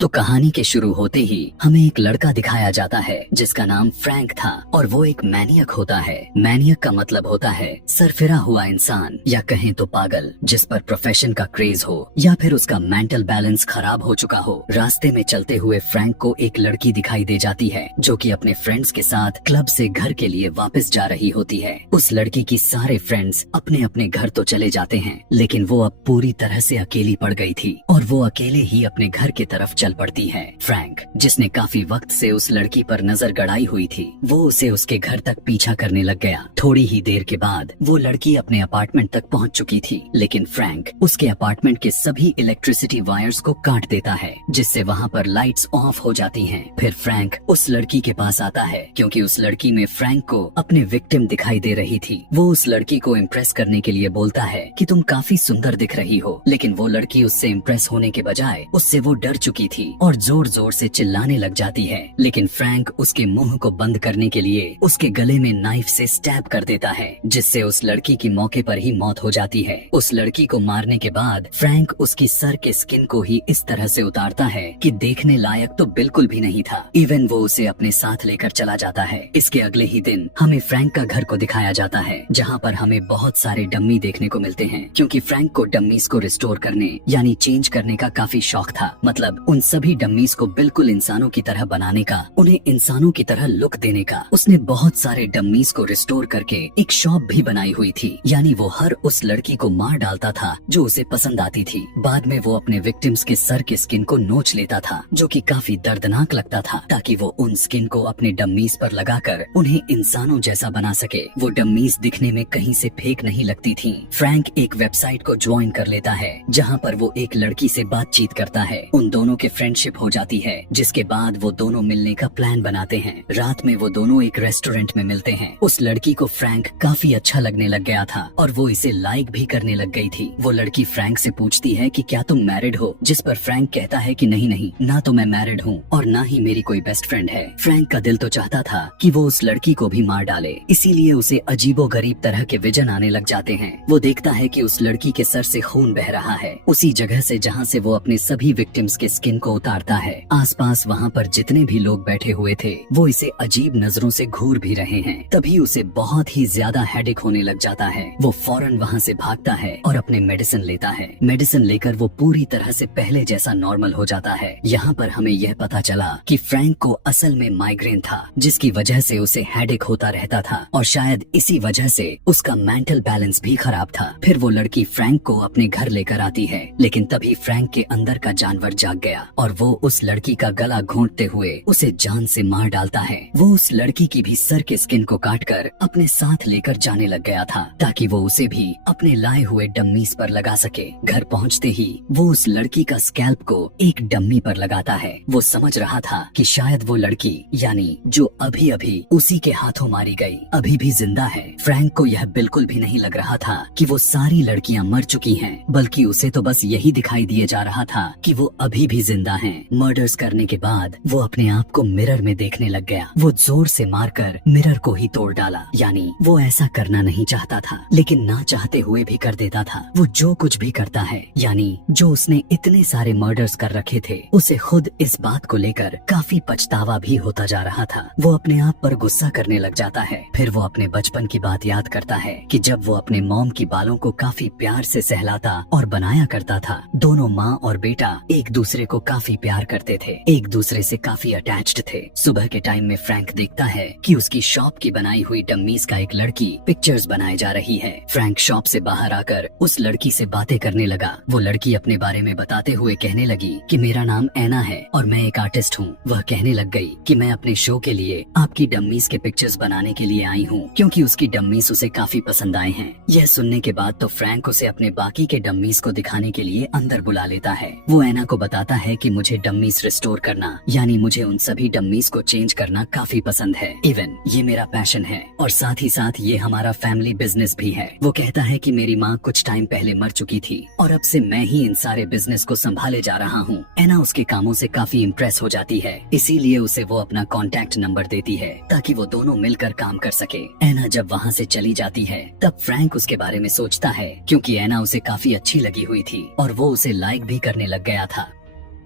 तो कहानी के शुरू होते ही हमें एक लड़का दिखाया जाता है जिसका नाम फ्रैंक था और वो एक मैनियक होता है। मैनियक का मतलब होता है सरफिरा हुआ इंसान या कहें तो पागल, जिस पर प्रोफेशन का क्रेज हो या फिर उसका मेंटल बैलेंस खराब हो चुका हो। रास्ते में चलते हुए फ्रैंक को एक लड़की दिखाई दे जाती है जो कि अपने फ्रेंड्स के साथ क्लब से घर के लिए वापस जा रही होती है। उस लड़की की सारे फ्रेंड्स अपने अपने घर तो चले जाते हैं, लेकिन वो अब पूरी तरह से अकेली पड़ गई थी और वो अकेले ही अपने घर की तरफ चल पड़ती है। फ्रैंक, जिसने काफी वक्त से उस लड़की पर नजर गड़ाई हुई थी, वो उसे उसके घर तक पीछा करने लग गया। थोड़ी ही देर के बाद वो लड़की अपने अपार्टमेंट तक पहुंच चुकी थी, लेकिन फ्रैंक उसके अपार्टमेंट के सभी इलेक्ट्रिसिटी वायर्स को काट देता है, जिससे वहाँ पर लाइट्स ऑफ हो जाती हैं। फिर फ्रैंक उस लड़की के पास आता है क्योंकि उस लड़की में फ्रैंक को अपने विक्टिम दिखाई दे रही थी। वो उस लड़की को इम्प्रेस करने के लिए बोलता है कि तुम काफी सुंदर दिख रही हो, लेकिन वो लड़की उससे इम्प्रेस होने के बजाय उससे वो डर चुकी थी और जोर जोर से चिल्लाने लग जाती है। लेकिन फ्रैंक उसके मुंह को बंद करने के लिए उसके गले में नाइफ से स्टैब कर देता है, जिससे उस लड़की की मौके पर ही मौत हो जाती है। उस लड़की को मारने के बाद फ्रैंक उसकी सर के स्किन को ही इस तरह से उतारता है कि देखने लायक तो बिल्कुल भी नहीं था। इवन वो उसे अपने साथ लेकर चला जाता है। इसके अगले ही दिन हमें फ्रैंक का घर को दिखाया जाता है, जहाँ पर हमें बहुत सारे डम्मी देखने को मिलते हैं, क्योंकि फ्रैंक को डम्मीज को रिस्टोर करने यानी चेंज करने का काफी शौक था। मतलब उन सभी डम्मीज को बिल्कुल इंसानों की तरह बनाने का, उन्हें इंसानों की तरह लुक देने का। उसने बहुत सारे डम्मीज को रिस्टोर करके एक शॉप भी बनाई हुई थी, यानी वो हर उस लड़की को मार डालता था जो उसे पसंद आती थी। बाद में वो अपने विक्टिम्स के सर के स्किन को नोच लेता था, जो कि काफी दर्दनाक लगता था, ताकि वो उन स्किन को अपने डम्मीज पर लगाकर उन्हें इंसानों जैसा बना सके। वो डम्मीज दिखने में कहीं से फेक नहीं लगती थी। फ्रैंक एक वेबसाइट को ज्वाइन कर लेता है, जहाँ पर वो एक लड़की से बातचीत करता है। उन दोनों के फ्रेंडशिप हो जाती है, जिसके बाद वो दोनों मिलने का प्लान बनाते हैं। रात में वो दोनों एक रेस्टोरेंट में मिलते हैं। उस लड़की को फ्रैंक काफी अच्छा लगने लग गया था और वो इसे लाइक भी करने लग गई थी। वो लड़की फ्रैंक से पूछती है कि क्या तुम मैरिड हो, जिस पर फ्रैंक कहता है कि नहीं नहीं, ना तो मैं मैरिड हूँ और ना ही मेरी कोई बेस्ट फ्रेंड है। फ्रैंक का दिल तो चाहता था कि वो उस लड़की को भी मार डाले, इसीलिए उसे अजीबो गरीब तरह के विजन आने लग जाते हैं। वो देखता है कि उस लड़की के सर से खून बह रहा है, उसी जगह से जहाँ से वो अपने सभी विक्टिम्स के स्किन को उतारता है। आसपास वहाँ पर जितने भी लोग बैठे हुए थे वो इसे अजीब नजरों से घूर भी रहे हैं। तभी उसे बहुत ही ज्यादा हेडेक होने लग जाता है। वो फौरन वहाँ से भागता है और अपने मेडिसिन लेता है। मेडिसिन लेकर वो पूरी तरह से पहले जैसा नॉर्मल हो जाता है। यहाँ पर हमें यह पता चला कि फ्रैंक को असल में माइग्रेन था, जिसकी वजह से उसे हेडेक होता रहता था और शायद इसी वजह से उसका मेंटल बैलेंस भी खराब था। फिर वो लड़की फ्रैंक को अपने घर लेकर आती है, लेकिन तभी फ्रैंक के अंदर का जानवर जाग गया और वो उस लड़की का गला घोंटते हुए उसे जान से मार डालता है। वो उस लड़की की भी सर के स्किन को काटकर अपने साथ लेकर जाने लग गया था, ताकि वो उसे भी अपने लाए हुए डम्मीज पर लगा सके। घर पहुंचते ही वो उस लड़की का स्कैल्प को एक डम्मी पर लगाता है। वो समझ रहा था कि शायद वो लड़की, यानी जो अभी अभी उसी के हाथों मारी गई, अभी भी जिंदा है। फ्रैंक को यह बिल्कुल भी नहीं लग रहा था कि वो सारी लड़कियां मर चुकी हैं, बल्कि उसे तो बस यही दिखाई दिए जा रहा था कि वो अभी भी जिंदा हैं। मर्डर्स करने के बाद वो अपने आप को मिरर में देखने लग गया। वो जोर से मारकर मिरर को ही तोड़ डाला, यानी वो ऐसा करना नहीं चाहता था, लेकिन ना चाहते हुए भी कर देता था। वो जो कुछ भी करता है, यानी जो उसने इतने सारे मर्डर्स कर रखे थे, उसे खुद इस बात को लेकर काफी पछतावा भी होता जा रहा था। वो अपने आप पर गुस्सा करने लग जाता है। फिर वो अपने बचपन की बात याद करता है कि जब वो अपने मॉम की बालों को काफी प्यार से सहलाता और बनाया करता था। दोनों माँ और बेटा एक दूसरे को काफी प्यार करते थे, एक दूसरे से काफी अटैच्ड थे। सुबह के टाइम में फ्रैंक देखता है कि उसकी शॉप की बनाई हुई डम्मीज का एक लड़की पिक्चर्स बनाए जा रही है। फ्रैंक शॉप से बाहर आकर उस लड़की से बातें करने लगा। वो लड़की अपने बारे में बताते हुए कहने लगी कि मेरा नाम ऐना है और मैं एक आर्टिस्ट हूँ। वह कहने लग गई कि मैं अपने शो के लिए आपकी डम्मीज के पिक्चर्स बनाने के लिए आई हूँ, क्योंकि उसकी डम्मीज उसे काफी पसंद आए हैं। यह सुनने के बाद तो फ्रैंक उसे अपने बाकी के डम्मीज को दिखाने के लिए अंदर बुला लेता है। वो ऐना को बताता है कि मुझे डम्मीज रिस्टोर करना, यानी मुझे उन सभी डम्मीज को चेंज करना काफी पसंद है। इवन ये मेरा पैशन है और साथ ही साथ ये हमारा फैमिली बिजनेस भी है। वो कहता है कि मेरी माँ कुछ टाइम पहले मर चुकी थी और अब से मैं ही इन सारे बिजनेस को संभाले जा रहा हूँ। ऐना उसके कामों से काफी इम्प्रेस हो जाती है, इसीलिए उसे वो अपना कॉन्टैक्ट नंबर देती है ताकि वो दोनों मिलकर काम कर सके। ऐना जब वहाँ से चली जाती है तब फ्रैंक उसके बारे में सोचता है, क्योंकि ऐना उसे काफी अच्छी लगी हुई थी और वो उसे लाइक भी करने लग गया था।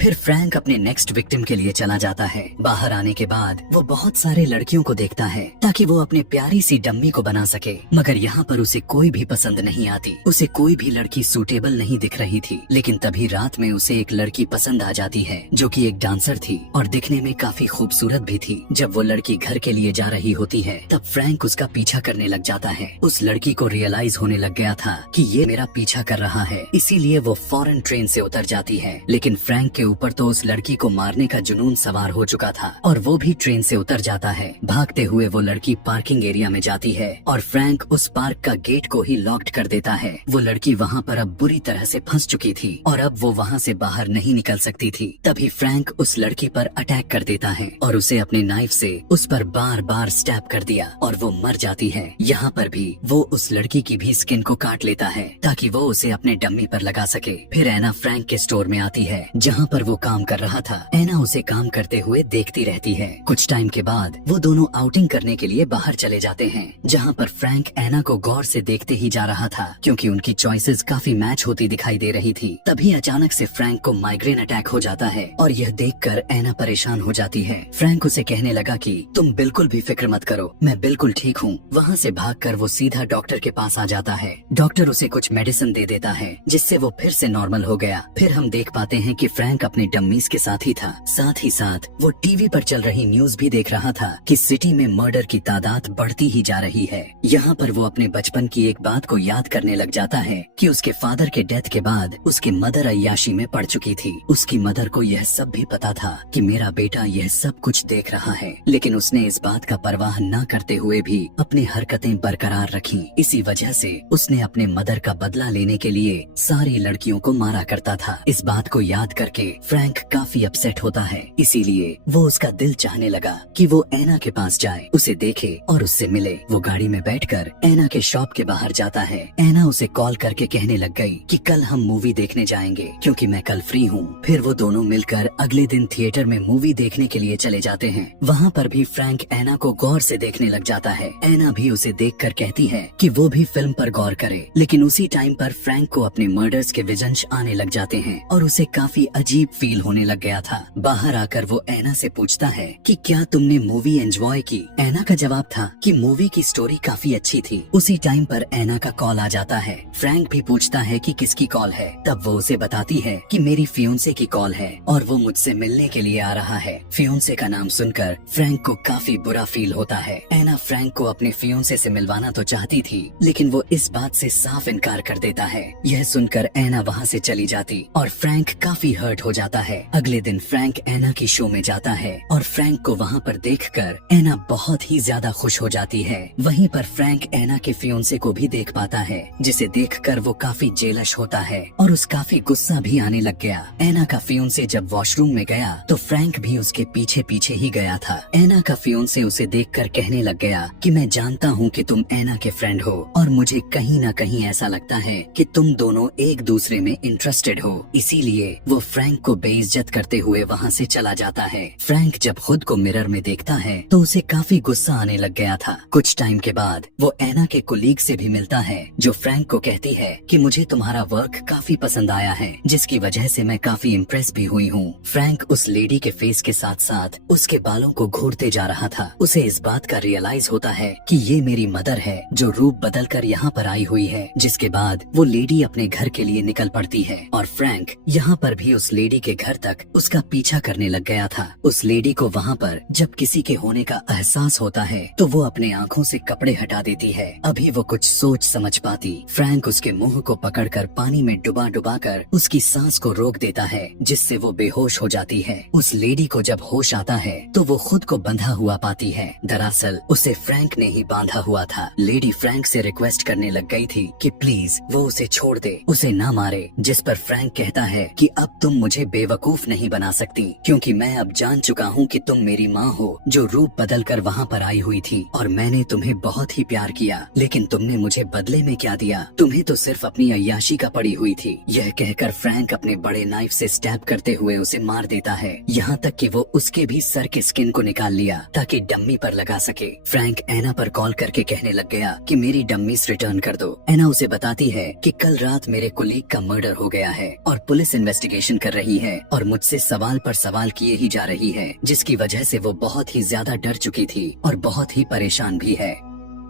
फिर फ्रैंक अपने नेक्स्ट विक्टिम के लिए चला जाता है। बाहर आने के बाद वो बहुत सारे लड़कियों को देखता है ताकि वो अपने प्यारी सी डम्मी को बना सके, मगर यहाँ पर उसे कोई भी पसंद नहीं आती। उसे कोई भी लड़की सूटेबल नहीं दिख रही थी। लेकिन तभी रात में उसे एक लड़की पसंद आ जाती है जो कि एक डांसर थी और दिखने में काफी खूबसूरत भी थी। जब वो लड़की घर के लिए जा रही होती है तब फ्रैंक उसका पीछा करने लग जाता है। उस लड़की को रियलाइज होने लग गया था कि ये मेरा पीछा कर रहा है, इसीलिए वो फौरन ट्रेन से उतर जाती है। लेकिन फ्रैंक के ऊपर तो उस लड़की को मारने का जुनून सवार हो चुका था और वो भी ट्रेन से उतर जाता है। भागते हुए वो लड़की पार्किंग एरिया में जाती है और फ्रैंक उस पार्क का गेट को ही लॉक्ड कर देता है। वो लड़की वहाँ पर अब बुरी तरह से फंस चुकी थी और अब वो वहाँ से बाहर नहीं निकल सकती थी। तभी फ्रैंक उस लड़की पर अटैक कर देता है और उसे अपने नाइफ से उस पर बार बार स्टैब कर दिया और वो मर जाती है। यहाँ पर भी वो उस लड़की की भी स्किन को काट लेता है ताकि वो उसे अपने डम्मी पर लगा सके। फिर एना फ्रैंक के स्टोर में आती है जहाँ पर वो काम कर रहा था। एना उसे काम करते हुए देखती रहती है। कुछ टाइम के बाद वो दोनों आउटिंग करने के लिए बाहर चले जाते हैं, जहाँ पर फ्रैंक एना को गौर से देखते ही जा रहा था क्योंकि उनकी चॉइसेस काफी मैच होती दिखाई दे रही थी। तभी अचानक से फ्रैंक को माइग्रेन अटैक हो जाता है और यह देखकर एना परेशान हो जाती है। फ्रैंक उसे कहने लगा कि तुम बिल्कुल भी फिक्र मत करो, मैं बिल्कुल ठीक हूँ। वहाँ से भागकर वो सीधा डॉक्टर के पास आ जाता है। डॉक्टर उसे कुछ मेडिसिन दे देता है जिससे वो फिर से नॉर्मल हो गया। फिर हम देख पाते हैं कि फ्रैंक अपने डम्मीज के साथ ही था। साथ ही साथ वो टीवी पर चल रही न्यूज भी देख रहा था कि सिटी में मर्डर की तादाद बढ़ती ही जा रही है। यहाँ पर वो अपने बचपन की एक बात को याद करने लग जाता है कि उसके फादर के डेथ के बाद उसकी मदर अय्याशी में पड़ चुकी थी। उसकी मदर को यह सब भी पता था कि मेरा बेटा यह सब कुछ देख रहा है, लेकिन उसने इस बात का परवाह न करते हुए भी अपनी हरकतें बरकरार रखी। इसी वजह से उसने अपने मदर का बदला लेने के लिए सारी लड़कियों को मारा करता था। इस बात को याद करके फ्रैंक काफी अपसेट होता है, इसीलिए वो उसका दिल चाहने लगा कि वो एना के पास जाए, उसे देखे और उससे मिले। वो गाड़ी में बैठकर एना के शॉप के बाहर जाता है। एना उसे कॉल करके कहने लग गई कि कल हम मूवी देखने जाएंगे क्योंकि मैं कल फ्री हूँ। फिर वो दोनों मिलकर अगले दिन थिएटर में मूवी देखने के लिए चले जाते हैं। वहाँ पर भी फ्रैंक एना को गौर से देखने लग जाता है। एना भी उसे देखकर कहती है कि वो भी फिल्म पर गौर करे, लेकिन उसी टाइम पर फ्रैंक को अपने मर्डर्स के विजंश आने लग जाते हैं और उसे काफी अजीब फील होने लग गया था। बाहर आकर वो एना से पूछता है कि क्या तुमने मूवी एंजॉय की। एना का जवाब था कि मूवी की स्टोरी काफी अच्छी थी। उसी टाइम पर एना का कॉल आ जाता है। फ्रैंक भी पूछता है कि किसकी कॉल है। तब वो उसे बताती है कि मेरी फियोंसे की कॉल है और वो मुझसे मिलने के लिए आ रहा है। फियोंसे का नाम सुनकर फ्रैंक को काफी बुरा फील होता है। एना फ्रैंक को अपने फियोंसे से मिलवाना तो चाहती थी, लेकिन वो इस बात से साफ इनकार कर देता है। यह सुनकर एना वहाँ से चली जाती और फ्रैंक काफी हर्ट हो जाता है। अगले दिन फ्रैंक एना की शो में जाता है और फ्रैंक को वहाँ पर देखकर एना बहुत ही ज्यादा खुश हो जाती है। वहीं पर फ्रैंक एना के फियोंसे को भी देख पाता है, जिसे देखकर वो काफी जेलश होता है और उस काफी गुस्सा भी आने लग गया। एना का फियोंसे जब वॉशरूम में गया तो फ्रैंक भी उसके पीछे पीछे ही गया था। एना का फियोंसे उसे देखकर कहने लग गया कि मैं जानता हूँ कि तुम एना के फ्रेंड हो और मुझे कहीं न कहीं ऐसा लगता है कि तुम दोनों एक दूसरे में इंटरेस्टेड हो। इसीलिए वो फ्रैंक को बेइज्जत करते हुए वहाँ से चला जाता है। फ्रैंक जब खुद को मिरर में देखता है तो उसे काफी गुस्सा आने लग गया था। कुछ टाइम के बाद वो एना के कोलीग से भी मिलता है जो फ्रैंक को कहती है कि मुझे तुम्हारा वर्क काफी पसंद आया है, जिसकी वजह से मैं काफी इम्प्रेस भी हुई हूँ। फ्रैंक उस लेडी के फेस के साथ साथ उसके बालों को घूरते जा रहा था। उसे इस बात का रियलाइज होता है कि ये मेरी मदर है जो रूप बदल कर यहाँ पर आई हुई है। जिसके बाद वो लेडी अपने घर के लिए निकल पड़ती है और फ्रैंक यहाँ पर भी उस लेडी के घर तक उसका पीछा करने लग गया था। उस लेडी को वहाँ पर जब किसी के होने का एहसास होता है तो वो अपने आँखों से कपड़े हटा देती है। अभी वो कुछ सोच समझ पाती, फ्रैंक उसके मुंह को पकड़कर पानी में डुबा डुबा कर उसकी सांस को रोक देता है, जिससे वो बेहोश हो जाती है। उस लेडी को जब होश आता है तो वो खुद को बंधा हुआ पाती है। दरअसल उसे फ्रैंक ने ही बांधा हुआ था। लेडी फ्रैंक से रिक्वेस्ट करने लग गई थी कि प्लीज वो उसे छोड़ दे, उसे ना मारे, जिस पर फ्रैंक कहता है कि अब तुम मुझे बेवकूफ नहीं बना सकती, क्योंकि मैं अब जान चुका हूँ कि तुम मेरी माँ हो जो रूप बदल कर वहाँ पर आई हुई थी और मैंने तुम्हें बहुत ही प्यार किया, लेकिन तुमने मुझे बदले में क्या दिया, तुम्हें तो सिर्फ अपनी अय्याशी का पड़ी हुई थी। यह कहकर फ्रैंक अपने बड़े नाइफ से स्टैब करते हुए उसे मार देता है, यहाँ तक कि वो उसके भी सर के स्किन को निकाल लिया ताकि डम्मी पर लगा सके। फ्रैंक एना पर कॉल करके कहने लग गया कि मेरी डम्मीज रिटर्न कर दो। एना उसे बताती है कि कल रात मेरे कोलीग का मर्डर हो गया है और पुलिस इन्वेस्टिगेशन कर रही रही है और मुझसे सवाल पर सवाल किए ही जा रही है, जिसकी वजह से वो बहुत ही ज्यादा डर चुकी थी और बहुत ही परेशान भी है।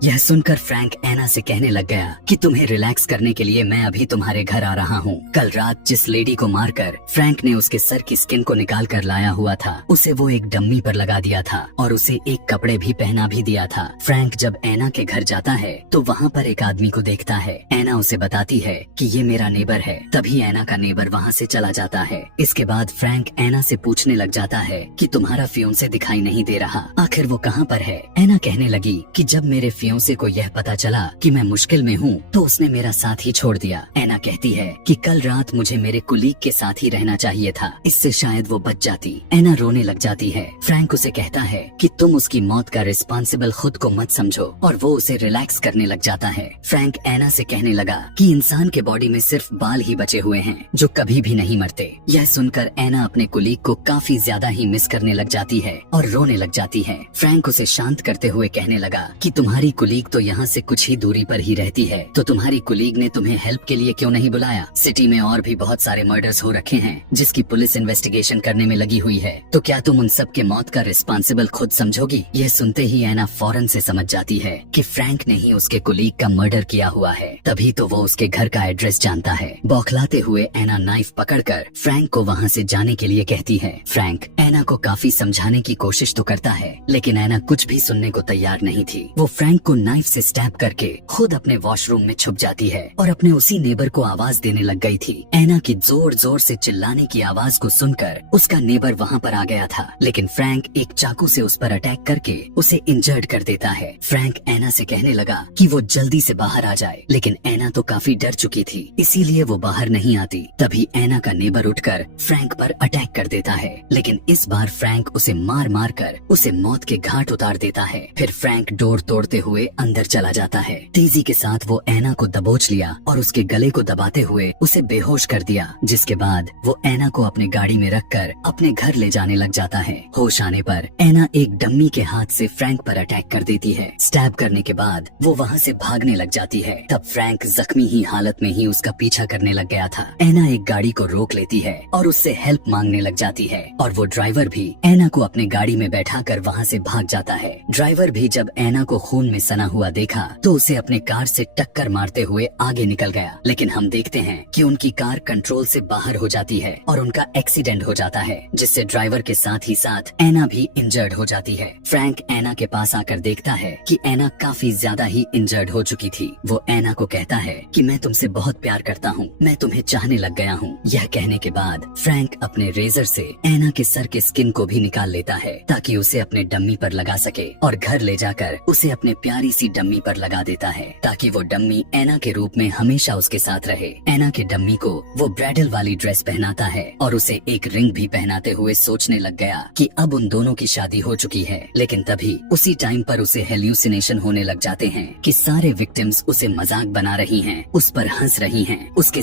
यह सुनकर फ्रैंक एना से कहने लग गया कि तुम्हें रिलैक्स करने के लिए मैं अभी तुम्हारे घर आ रहा हूँ। कल रात जिस लेडी को मारकर फ्रैंक ने उसके सर की स्किन को निकाल कर लाया हुआ था, उसे वो एक डम्मी पर लगा दिया था और उसे एक कपड़े भी पहना भी दिया था। फ्रैंक जब एना के घर जाता है तो वहाँ पर एक आदमी को देखता है। एना उसे बताती है कि ये मेरा नेबर है। तभी एना का नेबर वहाँ से चला जाता है। इसके बाद फ्रैंक एना से पूछने लग जाता है कि तुम्हारा फियोंसे दिखाई नहीं दे रहा, आखिर वो कहाँ पर है। एना कहने लगी कि जब मेरे फियोंसे को यह पता चला कि मैं मुश्किल में हूँ तो उसने मेरा साथ ही छोड़ दिया। एना कहती है कि कल रात मुझे मेरे कुलीग के साथ ही रहना चाहिए था, इससे शायद वो बच जाती। एना रोने लग जाती है। फ्रैंक उसे कहता है कि तुम उसकी मौत का रिस्पॉन्सिबल खुद को मत समझो और वो उसे रिलैक्स करने लग जाता है। फ्रैंक एना से कहने लगा कि इंसान के बॉडी में सिर्फ बाल ही बचे हुए हैं जो कभी भी नहीं मरते। यह सुनकर एना अपने कुलीग को काफी ज्यादा ही मिस करने लग जाती है और रोने लग जाती है। फ्रैंक उसे शांत करते हुए कहने लगा कि तुम्हारी कुलीग तो यहाँ से कुछ ही दूरी पर ही रहती है, तो तुम्हारी कुलीग ने तुम्हें हेल्प के लिए क्यों नहीं बुलाया। सिटी में और भी बहुत सारे मर्डर्स हो रखे हैं जिसकी पुलिस इन्वेस्टिगेशन करने में लगी हुई है, तो क्या तुम उन सब के मौत का रिस्पॉन्सिबल खुद समझोगी। यह सुनते ही एना फौरन से समझ जाती है कि फ्रैंक ने ही उसके कुलीग का मर्डर किया हुआ है, तभी तो वो उसके घर का एड्रेस जानता है। बौखलाते हुए एना नाइफ पकड़कर फ्रैंक को वहाँ से जाने के लिए कहती है। फ्रैंक एना को काफी समझाने की कोशिश तो करता है, लेकिन एना कुछ भी सुनने को तैयार नहीं थी। वो फ्रैंक को नाइफ से स्टैब करके खुद अपने वॉशरूम में छुप जाती है और अपने उसी नेबर को आवाज देने लग गई थी। एना की जोर जोर से चिल्लाने की आवाज को सुनकर उसका नेबर वहाँ पर आ गया था, लेकिन फ्रैंक एक चाकू से उस पर अटैक करके उसे इंजर्ड कर देता है। फ्रैंक एना से कहने लगा कि वो जल्दी से बाहर आ जाए, लेकिन एना तो काफी डर चुकी थी, इसीलिए वो बाहर नहीं आती। तभी एना का नेबर उठकर फ्रैंक पर अटैक कर देता है, लेकिन इस बार फ्रैंक उसे मार मार कर उसे मौत के घाट उतार देता है। फिर फ्रैंक डोर तोड़ते हुए अंदर चला जाता है। तेजी के साथ वो एना को दबोच लिया और उसके गले को दबाते हुए उसे बेहोश कर दिया, जिसके बाद वो एना को अपने गाड़ी में रखकर अपने घर ले जाने लग जाता है। होश आने पर एना एक डम्मी के हाथ से फ्रैंक पर अटैक कर देती है। स्टैब करने के बाद वो वहाँ से भागने लग जाती है। तब फ्रैंक जख्मी ही हालत में ही उसका पीछा करने लग गया था। एना एक गाड़ी को रोक लेती है और उससे हेल्प मांगने लग जाती है और वो ड्राइवर भी एना को अपने गाड़ी में बैठाकर वहाँ से भाग जाता है। ड्राइवर भी जब एना को खून में सना हुआ देखा तो उसे अपने कार से टक्कर मारते हुए आगे निकल गया, लेकिन हम देखते हैं कि उनकी कार कंट्रोल से बाहर हो जाती है और उनका एक्सीडेंट हो जाता है, जिससे ड्राइवर के साथ ही साथ एना भी इंजर्ड हो जाती है। फ्रैंक एना के पास आकर देखता है कि एना काफी ज्यादा ही इंजर्ड हो चुकी थी। वो एना को कहता है कि मैं तुमसे बहुत प्यार करता हूँ, मैं तुम्हें चाहने लग गया हूँ। यह कहने के बाद फ्रैंक अपने रेजर से एना के सर के स्किन को भी निकाल लेता है ताकि उसे अपने डम्मी पर लगा सके और घर ले जाकर उसे अपने प्यारी सी डम्मी पर लगा देता है ताकि वो डम्मी एना के रूप में हमेशा उसके साथ रहे। एना के डम्मी को वो ब्राइडल वाली ड्रेस पहनाता है और उसे एक रिंग भी पहनाते हुए सोचने लग गया कि अब उन दोनों की शादी हो चुकी है, लेकिन तभी उसी टाइम पर उसे हेल्यूसिनेशन होने लग जाते हैं कि सारे विक्टिम्स उसे मजाक बना रही हैं, उस पर हंस रही हैं। उसके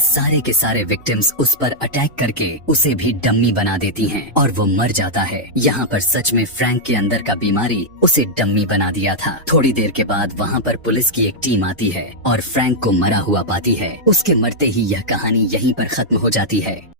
सारे विक्टिम्स उस पर अटैक करके उसे भी डम्मी बना देती हैं और वो मर जाता है। यहाँ पर सच में फ्रैंक के अंदर का बीमारी उसे डम्मी बना दिया था। थोड़ी देर के बाद वहाँ पर पुलिस की एक टीम आती है और फ्रैंक को मरा हुआ पाती है। उसके मरते ही यह कहानी यहीं पर खत्म हो जाती है।